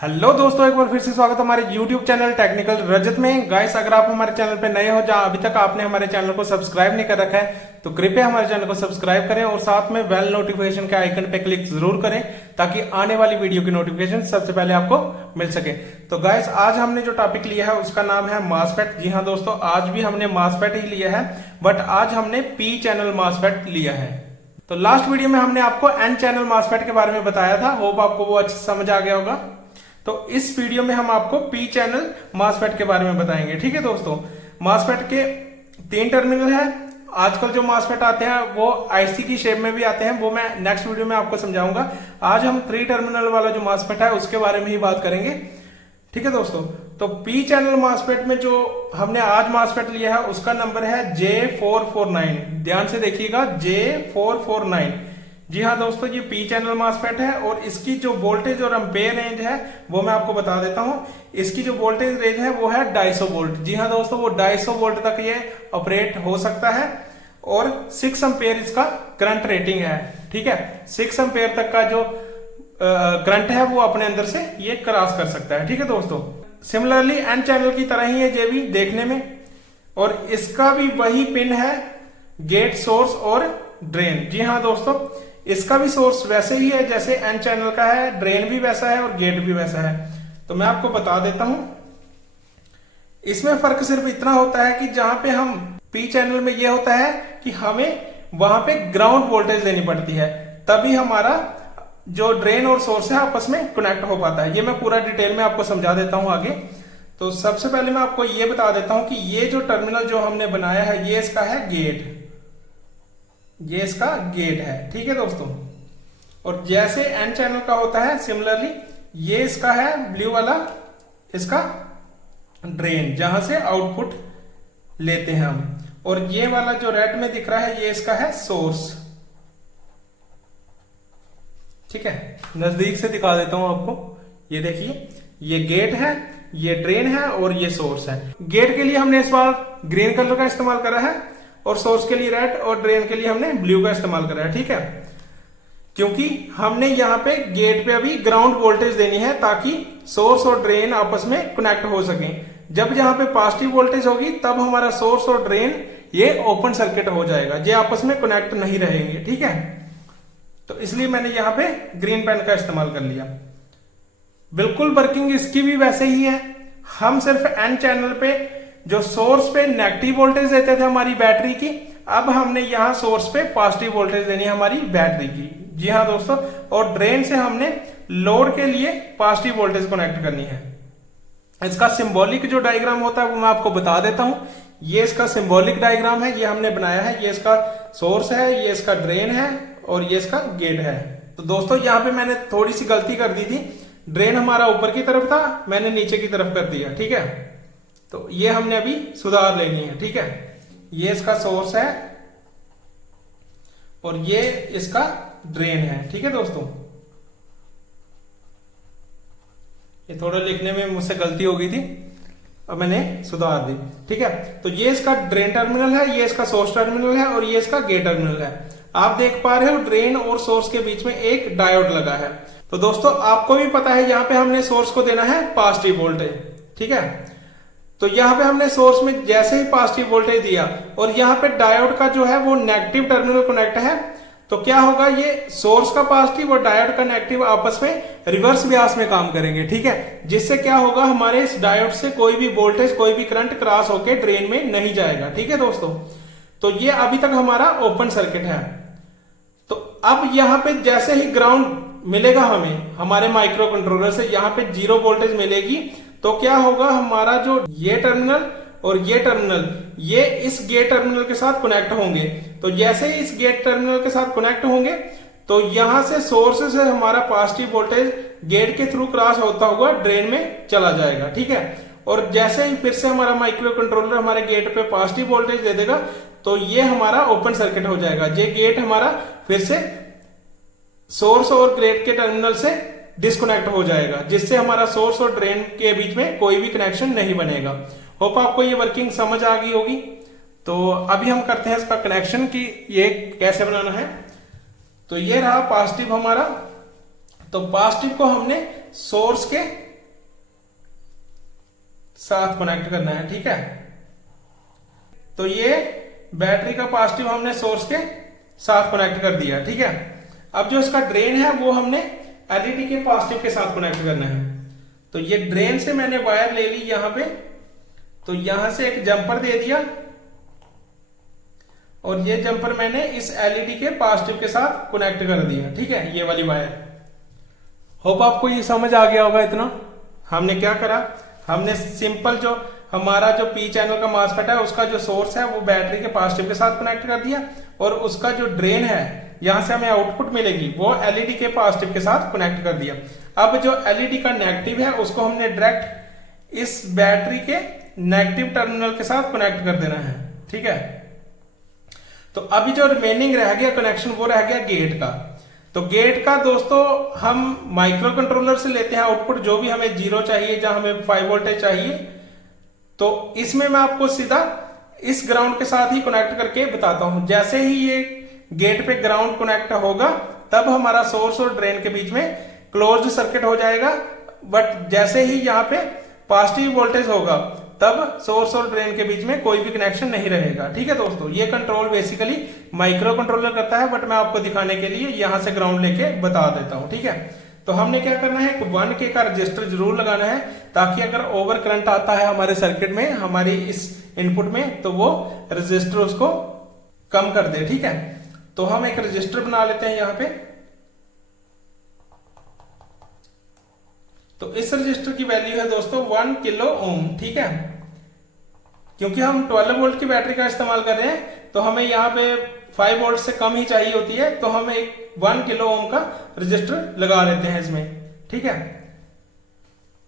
Hello दोस्तों, एक बार फिर से स्वागत है हमारे YouTube चैनल टेक्निकल रजत में। गाइस, अगर आप हमारे चैनल पे नए हो, जहां अभी तक आपने हमारे चैनल को सब्सक्राइब नहीं कर रखा है, तो कृपया हमारे चैनल को सब्सक्राइब करें और साथ में बेल नोटिफिकेशन के आइकन पे क्लिक जरूर करें ताकि आने वाली वीडियो की नोटिफिकेशन सबसे पहले आपको मिल सके। तो गाइस, आज हमने जो टॉपिक लिया है उसका नाम है मॉसफेट। जी हाँ दोस्तों, आज भी हमने मॉसफेट ही लिया है, बट आज हमने पी चैनल मॉसफेट लिया है। तो लास्ट वीडियो में हमने आपको एन चैनल मॉसफेट के बारे में बताया था, होप आपको वो अच्छे समझ आ गया होगा। तो इस वीडियो में हम आपको पी चैनल मॉसफेट के बारे में बताएंगे। ठीक है दोस्तों, मॉसफेट के 3 टर्मिनल है। आजकल जो मॉसफेट आते हैं वो आईसी की शेप में भी आते हैं, वो मैं नेक्स्ट वीडियो में आपको समझाऊंगा। आज हम 3 टर्मिनल वाला जो मॉसफेट है उसके बारे में ही बात करेंगे। ठीक है दोस्तों, तो पी चैनल मॉसफेट में जो हमने आज मॉसफेट लिया है उसका नंबर है J449। ध्यान से देखिएगा, J449। जी हाँ दोस्तों, ये पी चैनल मॉसफेट है और इसकी जो वोल्टेज और एम्पेयर रेंज है वो मैं आपको बता देता हूँ। इसकी जो वोल्टेज रेंज है वो है 250 वोल्ट। जी हाँ दोस्तों, वो 250 वोल्ट तक ये ऑपरेट हो सकता है और 6 एम्पेयर इसका करंट रेटिंग है। ठीक है, 6 एम्पेयर तक का जो करंट है वो अपने अंदर से ये क्रॉस कर सकता है। ठीक है दोस्तों, सिमिलरली एन चैनल की तरह ही है ये भी देखने में, और इसका भी वही पिन है, गेट, सोर्स और ड्रेन। जी हाँ दोस्तों, इसका भी सोर्स वैसे ही है जैसे एन चैनल का है, ड्रेन भी वैसा है और गेट भी वैसा है। तो मैं आपको बता देता हूं, इसमें फर्क सिर्फ इतना होता है कि जहां पे हम पी चैनल में ये होता है कि हमें वहां पे ग्राउंड वोल्टेज देनी पड़ती है, तभी हमारा जो ड्रेन और सोर्स है आपस में कनेक्ट हो पाता है। ये मैं पूरा डिटेल में आपको समझा देता हूं आगे। तो सबसे पहले मैं आपको ये बता देता हूं कि ये जो टर्मिनल जो हमने बनाया है ये इसका है गेट, ये इसका गेट है। ठीक है दोस्तों, और जैसे एन चैनल का होता है सिमिलरली ये इसका है ब्लू वाला, इसका ड्रेन, जहां से आउटपुट लेते हैं हम, और ये वाला जो रेड में दिख रहा है ये इसका है सोर्स। ठीक है, नजदीक से दिखा देता हूं आपको। ये देखिए, ये गेट है, ये ड्रेन है और ये सोर्स है। गेट के लिए हमने इस बार ग्रीन कलर का इस्तेमाल करा है और सोर्स के लिए रेड और ड्रेन के लिए हमने ब्लू का इस्तेमाल करा है। ठीक है, क्योंकि हमने यहाँ पे गेट पे अभी ग्राउंड वोल्टेज देनी है ताकि सोर्स और ड्रेन आपस में कनेक्ट हो सके। जब यहाँ पे पॉजिटिव वोल्टेज होगी तब हमारा सोर्स और ड्रेन ये ओपन सर्किट हो जाएगा, ये आपस में कनेक्ट नहीं रहेंगे। ठीक है, तो इसलिए मैंने यहाँ पे ग्रीन पेन का इस्तेमाल कर लिया। बिल्कुल वर्किंग इसकी भी वैसे ही है। हम सिर्फ एन चैनल पे जो सोर्स पे नेगेटिव वोल्टेज देते थे हमारी बैटरी की, अब हमने यहाँ सोर्स पे पॉजिटिव वोल्टेज देनी है हमारी बैटरी की। जी हाँ दोस्तों, और ड्रेन से हमने लोड के लिए पॉजिटिव वोल्टेज कनेक्ट करनी है। इसका सिंबॉलिक जो डायग्राम होता है वो मैं आपको बता देता हूं। ये इसका सिंबॉलिक डायग्राम है, ये हमने बनाया है। ये इसका सोर्स है, ये इसका ड्रेन है और ये इसका गेट है। तो दोस्तों, यहाँ पे मैंने थोड़ी सी गलती कर दी थी। ड्रेन हमारा ऊपर की तरफ था, मैंने नीचे की तरफ कर दिया। ठीक है, तो ये हमने अभी सुधार लेनी है। ठीक है, ये इसका सोर्स है और ये इसका ड्रेन है। ठीक है दोस्तों, ये थोड़ा लिखने में मुझसे गलती हो गई थी, अब मैंने सुधार दी। ठीक है, तो ये इसका ड्रेन टर्मिनल है, ये इसका सोर्स टर्मिनल है और ये इसका गेट टर्मिनल है। आप देख पा रहे हो ड्रेन और सोर्स के बीच में एक डायोड लगा है। तो दोस्तों, आपको भी पता है यहाँ पे हमने सोर्स को देना है पॉजिटिव वोल्टेज। ठीक है, तो यहाँ पे हमने सोर्स में जैसे ही पॉजिटिव वोल्टेज दिया और यहाँ पे डायोड का जो है वो नेगेटिव टर्मिनल कनेक्ट है, तो क्या होगा, ये सोर्स का पॉजिटिव और डायोड का नेगेटिव आपस में रिवर्स ब्यास में काम करेंगे। ठीक है, जिससे क्या होगा, हमारे इस डायोड से कोई भी वोल्टेज, कोई भी करंट क्रॉस होके ड्रेन में नहीं जाएगा। ठीक है दोस्तों, तो ये अभी तक हमारा ओपन सर्किट है। तो अब यहाँ पे जैसे ही ग्राउंड मिलेगा हमें हमारे माइक्रो कंट्रोलर से, यहाँ पे 0 वोल्टेज मिलेगी, तो क्या होगा, हमारा जो ये टर्मिनल और ये टर्मिनल ये इस गेट टर्मिनल के साथ कनेक्ट होंगे। तो जैसे ही इस गेट टर्मिनल के साथ कनेक्ट होंगे तो यहां से सोर्स से हमारा पॉजिटिव वोल्टेज गेट के थ्रू क्रॉस होता हुआ ड्रेन में चला जाएगा। ठीक है, और जैसे ही फिर से हमारा माइक्रो कंट्रोलर हमारे गेट पे पॉजिटिव वोल्टेज दे देगा तो ये हमारा ओपन सर्किट हो जाएगा। ये गेट हमारा फिर से सोर्स और गेट के टर्मिनल से डिस्कनेक्ट हो जाएगा, जिससे हमारा सोर्स और ड्रेन के बीच में कोई भी कनेक्शन नहीं बनेगा। होप आपको ये वर्किंग समझ आ गई होगी। तो अभी हम करते हैं इसका कनेक्शन कि ये कैसे बनाना है। तो ये रहा पॉजिटिव हमारा, तो पॉजिटिव को हमने सोर्स के साथ कनेक्ट करना है। ठीक है, तो ये बैटरी का पॉजिटिव हमने सोर्स के साथ कनेक्ट कर दिया। ठीक है, अब जो इसका ड्रेन है वो हमने एलईडी के पॉजिटिव के साथ कनेक्ट करना है। तो ये ड्रेन से मैंने वायर ले ली यहां पे, तो यहां से एक जंपर दे दिया और ये जंपर मैंने इस एलईडी के पॉजिटिव के साथ कनेक्ट कर दिया। ठीक है, ये वाली वायर। होप आपको ये समझ आ गया होगा। इतना हमने क्या करा, हमने सिंपल जो हमारा जो पी चैनल का मॉसफेट है उसका जो सोर्स है वो बैटरी के पॉजिटिव के साथ कनेक्ट कर दिया और उसका जो ड्रेन है यहां से हमें आउटपुट मिलेगी वो एलईडी के पॉजिटिव के साथ कनेक्ट कर दिया। अब जो एलईडी का नेगेटिव है उसको हमने डायरेक्ट इस बैटरी के नेगेटिव टर्मिनल के साथ कनेक्ट कर देना है। ठीक है, तो अभी जो रिमेनिंग रह गया कनेक्शन वो रह गया गेट का। तो गेट का दोस्तों हम माइक्रो कंट्रोलर से लेते हैं आउटपुट, जो भी हमें 0 चाहिए, जहां हमें 5 वोल्टेज चाहिए। तो इसमें मैं आपको सीधा इस ग्राउंड के साथ ही कनेक्ट करके बताता हूं। जैसे ही ये गेट पे ग्राउंड कनेक्ट होगा तब हमारा सोर्स और ड्रेन के बीच में क्लोज्ड सर्किट हो जाएगा। बट जैसे ही यहाँ पे पॉजिटिव वोल्टेज होगा तब सोर्स और ड्रेन के बीच में कोई भी कनेक्शन नहीं रहेगा। ठीक है दोस्तों, ये कंट्रोल बेसिकली माइक्रो कंट्रोलर करता है, बट मैं आपको दिखाने के लिए यहां से ग्राउंड लेके बता देता हूं। ठीक है, तो हमने क्या करना है, 1K का रजिस्टर जरूर लगाना है ताकि अगर ओवर करंट आता है हमारे सर्किट में, हमारी इस इनपुट में, तो वो रजिस्टर उसको कम कर दे। ठीक है, तो हम एक रजिस्टर बना लेते हैं यहां पे। तो इस रजिस्टर की वैल्यू है दोस्तों 1 किलो ओम। ठीक है, क्योंकि हम 12 वोल्ट की बैटरी का इस्तेमाल कर रहे हैं तो हमें यहाँ पे 5 वोल्ट से कम ही चाहिए होती है, तो हम एक 1 किलो ओम का रजिस्टर लगा लेते हैं इसमें। ठीक है,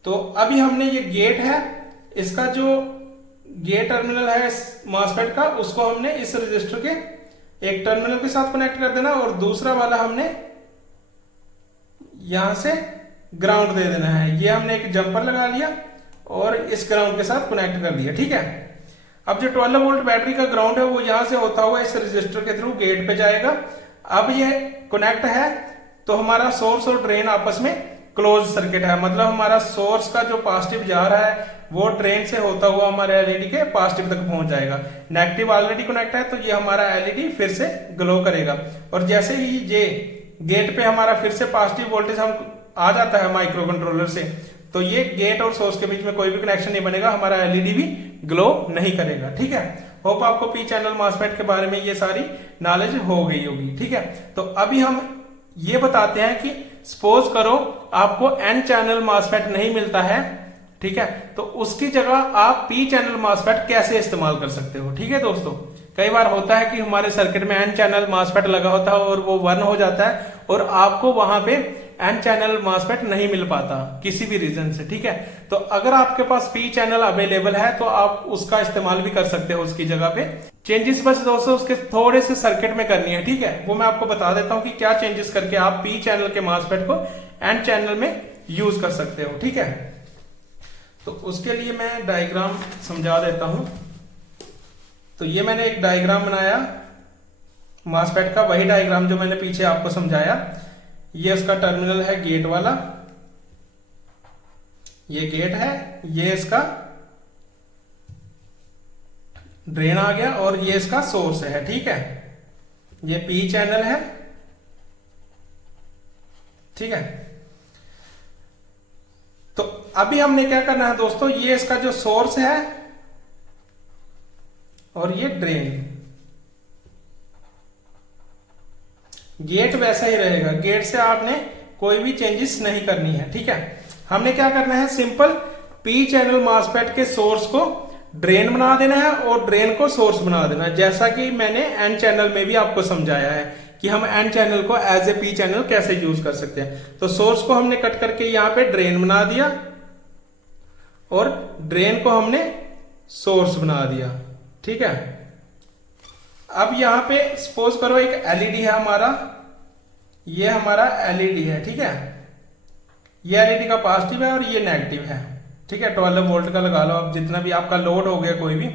तो अभी हमने ये गेट है, इसका जो गेट टर्मिनल है मॉसफेट का, उसको हमने इस रजिस्टर के एक टर्मिनल के साथ कनेक्ट कर देना और दूसरा वाला हमने यहां से ग्राउंड दे देना है। ये हमने एक जंपर लगा लिया और इस ग्राउंड के साथ कनेक्ट कर दिया। ठीक है, अब जो 12 वोल्ट बैटरी का ग्राउंड है वो यहां से होता हुआ इस रजिस्टर के थ्रू गेट पे जाएगा। अब ये कनेक्ट है तो हमारा सोर्स और ड्रेन आपस में क्लोज सर्किट है, मतलब हमारा सोर्स का जो पॉजिटिव जा रहा है वो ड्रेन से होता हुआ हमारे एलईडी के पॉजिटिव तक पहुंच जाएगा। नेगेटिव ऑलरेडी कनेक्ट है तो ये हमारा एलईडी फिर से ग्लो करेगा और जैसे ही ये गेट पे हमारा फिर से पॉजिटिव वोल्टेज हम आ जाता है माइक्रो कंट्रोलर से, तो ये गेट और सोर्स के बीच में कोई भी कनेक्शन नहीं बनेगा, हमारा एलईडी भी ग्लो नहीं करेगा। ठीक है, होप आपको पी चैनल मॉसफेट के बारे में ये सारी नॉलेज हो गई होगी। ठीक है, तो अभी हम ये बताते हैं कि सपोज करो आपको एन चैनल मॉसफेट नहीं मिलता है, ठीक है, तो उसकी जगह आप पी चैनल मॉसफेट कैसे इस्तेमाल कर सकते हो। ठीक है दोस्तों, कई बार होता है कि हमारे सर्किट में एन चैनल मॉसफेट लगा होता है और वो 1 हो जाता है और आपको वहां पे एन चैनल मॉसफेट नहीं मिल पाता किसी भी रीजन से। ठीक है, तो अगर आपके पास पी चैनल अवेलेबल है तो आप उसका इस्तेमाल भी कर सकते हो उसकी जगह पे। चेंजेस बस दोस्तों उसके थोड़े से सर्किट में करनी है। ठीक है, वो मैं आपको बता देता हूं कि क्या चेंजेस करके आप पी चैनल के मॉसफेट को एन चैनल में यूज कर सकते हो। ठीक है, तो उसके लिए मैं डायग्राम समझा देता हूं। तो ये मैंने एक डायग्राम बनाया मॉसफेट का, वही डायग्राम जो मैंने पीछे आपको समझाया। ये इसका टर्मिनल है गेट वाला, ये गेट है, ये इसका ड्रेन आ गया और ये इसका सोर्स है। ठीक है, ये पी चैनल है। ठीक है, तो अभी हमने क्या करना है दोस्तों, ये इसका जो सोर्स है और ये ड्रेन, गेट वैसा ही रहेगा, गेट से आपने कोई भी चेंजेस नहीं करनी है। ठीक है, हमने क्या करना है, सिंपल पी चैनल मॉसफेट के सोर्स को ड्रेन बना देना है और ड्रेन को सोर्स बना देना है, जैसा कि मैंने एन चैनल में भी आपको समझाया है कि हम एन चैनल को एज ए पी चैनल कैसे यूज कर सकते हैं। तो सोर्स को हमने कट करके यहां पे ड्रेन बना दिया और ड्रेन को हमने सोर्स बना दिया। ठीक है, अब यहां पे सपोज करो एक एलईडी है हमारा, ये हमारा एलईडी है। ठीक है, ये एलईडी का पॉजिटिव है और ये नेगेटिव है। ठीक है, 12 वोल्ट का लगा लो आप, जितना भी आपका लोड हो गया कोई भी,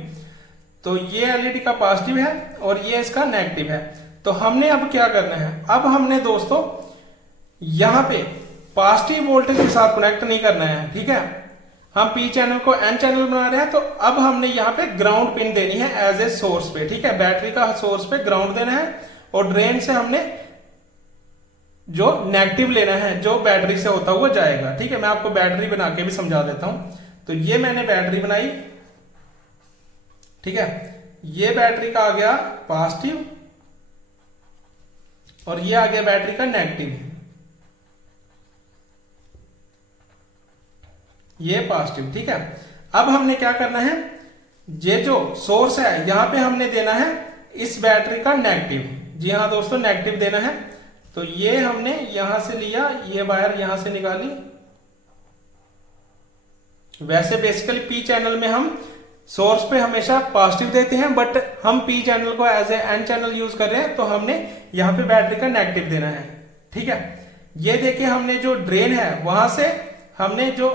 तो ये एलईडी का पॉजिटिव है और ये इसका नेगेटिव है। तो हमने अब क्या करना है, अब हमने दोस्तों यहां पे पॉजिटिव वोल्टेज के साथ कनेक्ट नहीं करना है। ठीक है, हम पी चैनल को एन चैनल बना रहे हैं, तो अब हमने यहाँ पे ग्राउंड पिन देनी है एज ए सोर्स पे, ठीक है। बैटरी का सोर्स पे ग्राउंड देना है और ड्रेन से हमने जो नेगेटिव लेना है जो बैटरी से होता हुआ जाएगा, ठीक है। मैं आपको बैटरी बना के भी समझा देता हूं। तो ये मैंने बैटरी बनाई, ठीक है। ये बैटरी का आ गया पॉजिटिव और ये आ गया बैटरी का नेगेटिव, ये पॉजिटिव, ठीक है। अब हमने क्या करना है, ये जो सोर्स है यहां पे हमने देना है इस बैटरी का नेगेटिव। जी हाँ दोस्तों, नेगेटिव देना है। तो ये हमने यहां से लिया, ये वायर यहां से निकाली। वैसे बेसिकली पी चैनल में हम सोर्स पे हमेशा पॉजिटिव देते हैं, बट हम पी चैनल को as a N channel use कर रहे हैं, तो हमने यहां पे बैटरी का नेगेटिव देना है, ठीक है। ये देखिए हमने जो ड्रेन है वहां से हमने जो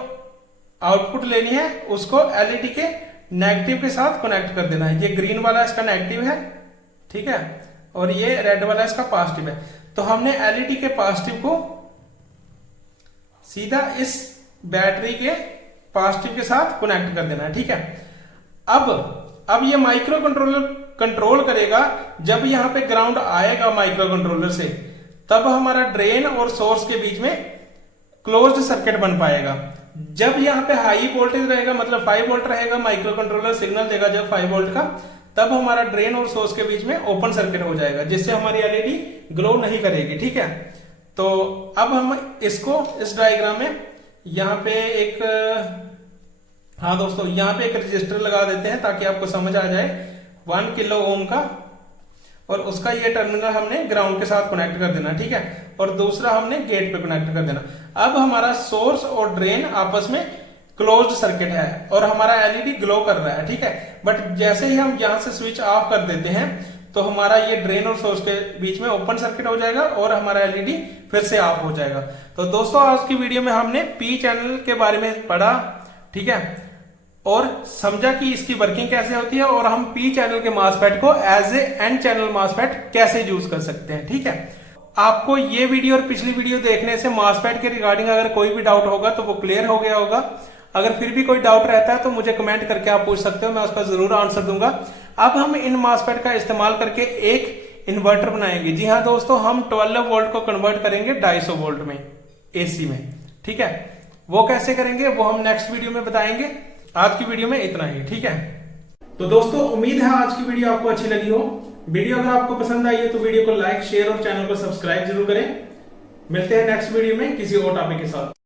आउटपुट लेनी है उसको एलईडी के नेगेटिव के साथ कनेक्ट कर देना है। ये ग्रीन वाला इसका नेगेटिव है, ठीक है, और ये रेड वाला इसका पॉजिटिव है। तो हमने एलईडी के पॉजिटिव को सीधा इस बैटरी के पॉजिटिव के साथ कनेक्ट कर देना है, ठीक है। अब ये माइक्रो कंट्रोलर कंट्रोल करेगा, जब यहां पे ग्राउंड आएगा माइक्रो कंट्रोलर से, तब हमारा ड्रेन और सोर्स के बीच में क्लोज्ड सर्किट बन पाएगा। जब यहाँ पे हाई वोल्टेज रहेगा, मतलब 5 वोल्ट रहेगा, माइक्रो कंट्रोलर सिग्नल देगा जब 5 वोल्ट का, तब हमारा ड्रेन और सोर्स के बीच में ओपन सर्किट हो जाएगा, जिससे हमारी एलईडी ग्लो नहीं करेगी, ठीक है। तो अब हम इसको इस डायग्राम में यहाँ पे एक, हाँ दोस्तों, यहाँ पे एक रजिस्टर लगा देते हैं ताकि आपको समझ आ जाए। 1 किलो ओम का, और उसका ये टर्मिनल हमने ग्राउंड के साथ कनेक्ट कर देना, ठीक है, और दूसरा हमने गेट पे कनेक्ट कर देना। अब हमारा सोर्स और ड्रेन आपस में क्लोज्ड सर्किट है और हमारा एलईडी ग्लो कर रहा है, ठीक है। बट जैसे ही हम यहां से स्विच ऑफ कर देते हैं तो हमारा ये ड्रेन और सोर्स के बीच में ओपन सर्किट हो जाएगा और हमारा एलईडी फिर से ऑफ हो जाएगा। तो दोस्तों आज की वीडियो में हमने पी चैनल के बारे में पढ़ा, ठीक है, और समझा कि इसकी वर्किंग कैसे होती है और हम पी चैनल के मॉसफेट को as a N channel MOSFET कैसे यूज कर सकते हैं, ठीक है। आपको ये वीडियो और पिछली वीडियो देखने से मॉसफेट के रिगार्डिंग अगर कोई भी डाउट होगा तो वो क्लियर हो गया होगा। अगर फिर भी कोई डाउट रहता है तो मुझे कमेंट करके आप पूछ सकते हो, मैं उसका जरूर आंसर दूंगा। अब हम इन मॉसफेट का इस्तेमाल करके एक इन्वर्टर बनाएंगे। जी हाँ दोस्तों, हम 12 वोल्ट को कन्वर्ट करेंगे 250 वोल्ट में, एसी में, ठीक है। वो कैसे करेंगे वो हम नेक्स्ट वीडियो में बताएंगे। आज की वीडियो में इतना ही, ठीक है। तो दोस्तों उम्मीद है आज की वीडियो आपको अच्छी लगी हो। वीडियो अगर आपको पसंद आई है तो वीडियो को लाइक, शेयर और चैनल को सब्सक्राइब जरूर करें। मिलते हैं नेक्स्ट वीडियो में किसी और टॉपिक के साथ।